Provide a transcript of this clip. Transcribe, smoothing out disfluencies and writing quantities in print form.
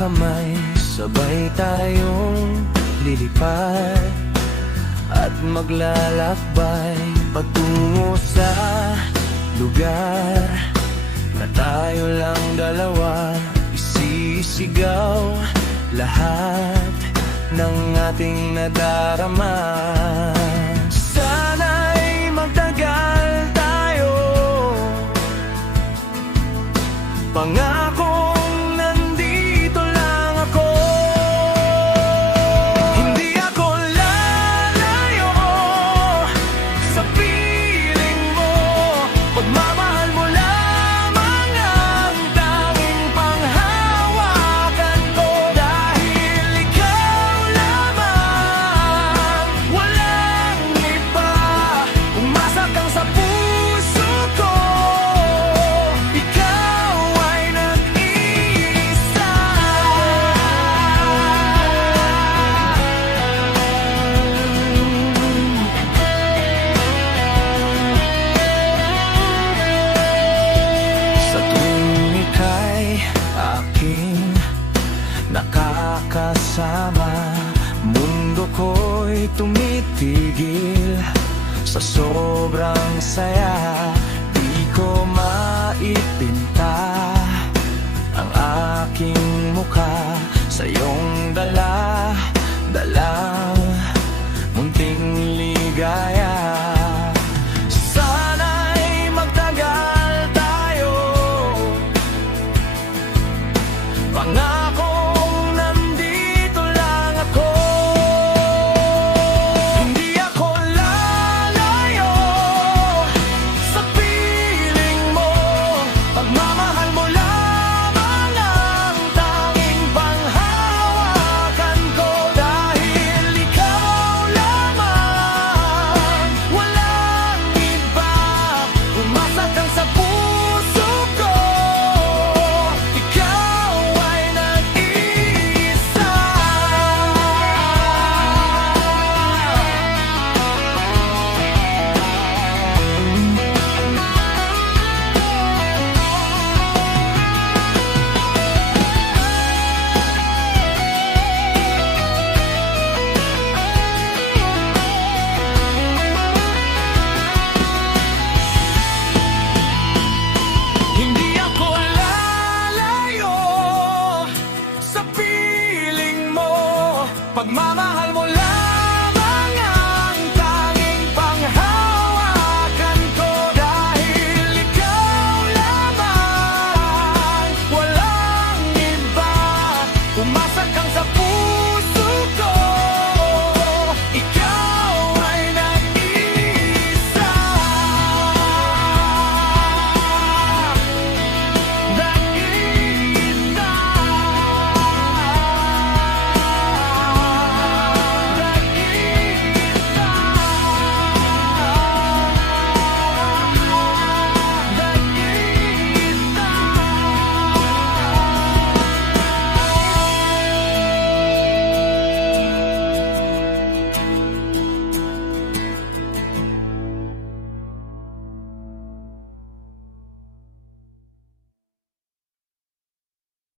kamay, sabay tayong lilipad at maglalakbay patungo sa lugar na tayo lang dalawa. Isisigaw lahat ng ating nadarama. Sana'y magtagal tayo, pangakong nandito lang ako. Hindi ako lalayo sa piling mo, pagmamahal mo lamang ang tanging panghawakan ko. Dahil ikaw lamang, walang iba, umasa kang sa puso ko. Ikaw ay nag-iisa. Sa tuwing ika'y aking nakakasama, mundo ko'y tumitigil sa sobrang saya. Di ko maipinta ang aking mukha sa iyong dala-dalang munting ligaya.